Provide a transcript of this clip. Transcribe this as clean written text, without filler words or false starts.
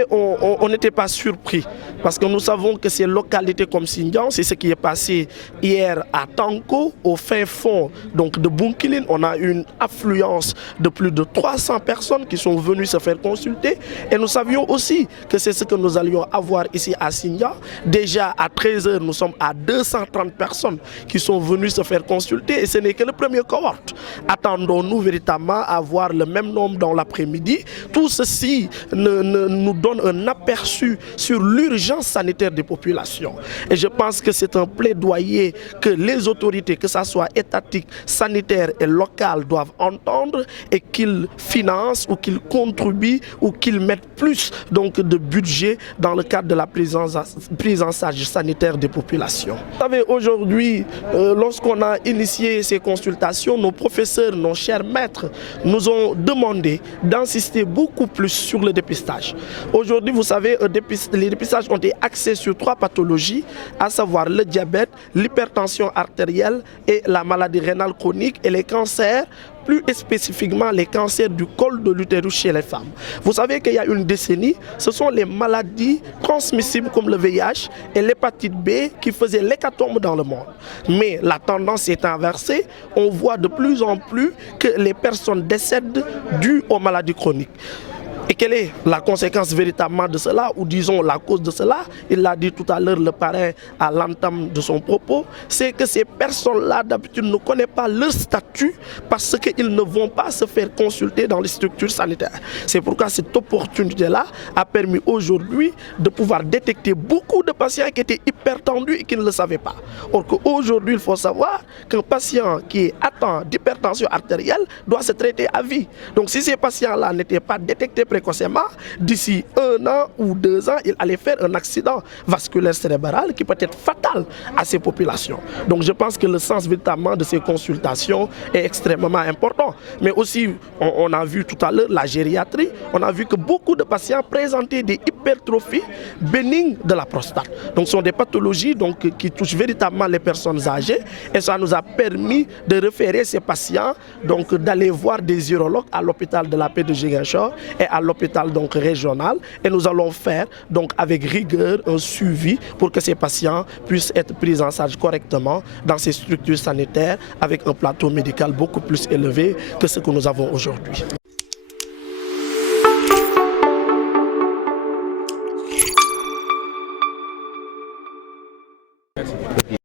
savez, on n'était pas surpris parce que nous savons que ces localités comme Sindian, c'est ce qui est passé hier à Tanko, au fin fond donc, de Bounkiling. On a une affluence de plus de 300 personnes qui sont venues se faire consulter. Et nous savions aussi que c'est ce que nous allions avoir ici à Sindian. Déjà à 13 h, nous sommes à 230 personnes qui sont venues se faire consulter et ce n'est que le premier cohorte. Attendons-nous véritablement à avoir le même nombre dans l'après-midi. Tout ceci nous donne un aperçu sur l'urgence sanitaire des populations. Et je pense que c'est un plaidoyer que les autorités, que ce soit étatiques, sanitaires et locales, doivent entendre et qu'ils financent ou qu'ils contribuent ou qu'ils mettent plus donc, de budget dans le cadre de la prise en charge sanitaire des populations. Vous savez, aujourd'hui, lorsqu'on a initié ces consultations, nos professeurs, nos chers maîtres nous ont demandé d'insister beaucoup plus sur le dépistage. Aujourd'hui, vous savez, les dépistages ont été axés sur 3 pathologies, à savoir le diabète, l'hypertension artérielle et la maladie rénale chronique et les cancers, plus spécifiquement les cancers du col de l'utérus chez les femmes. Vous savez qu'il y a une décennie, ce sont les maladies transmissibles comme le VIH et l'hépatite B qui faisaient l'hécatombe dans le monde. Mais la tendance est inversée, on voit de plus en plus que les personnes décèdent dues aux maladies chroniques. Et quelle est la conséquence véritablement de cela, ou disons la cause de cela? Il l'a dit tout à l'heure le parrain à l'entame de son propos, c'est que ces personnes-là d'habitude ne connaissent pas leur statut parce qu'ils ne vont pas se faire consulter dans les structures sanitaires. C'est pourquoi cette opportunité-là a permis aujourd'hui de pouvoir détecter beaucoup de patients qui étaient hypertendus et qui ne le savaient pas. Or qu'aujourd'hui, il faut savoir qu'un patient qui est atteint d'hypertension artérielle doit se traiter à vie. Donc si ces patients-là n'étaient pas détectés précocement, d'ici 1 an ou 2 ans, il allait faire un accident vasculaire cérébral qui peut être fatal à ces populations. Donc je pense que le sens véritablement de ces consultations est extrêmement important. Mais aussi, on a vu tout à l'heure la gériatrie, on a vu que beaucoup de patients présentaient des hypertrophies bénignes de la prostate. Donc ce sont des pathologies donc, qui touchent véritablement les personnes âgées et ça nous a permis de référer ces patients, donc d'aller voir des urologues à l'hôpital de la paix de Ziguinchor et à l'hôpital donc régional, et nous allons faire donc avec rigueur un suivi pour que ces patients puissent être pris en charge correctement dans ces structures sanitaires avec un plateau médical beaucoup plus élevé que ce que nous avons aujourd'hui.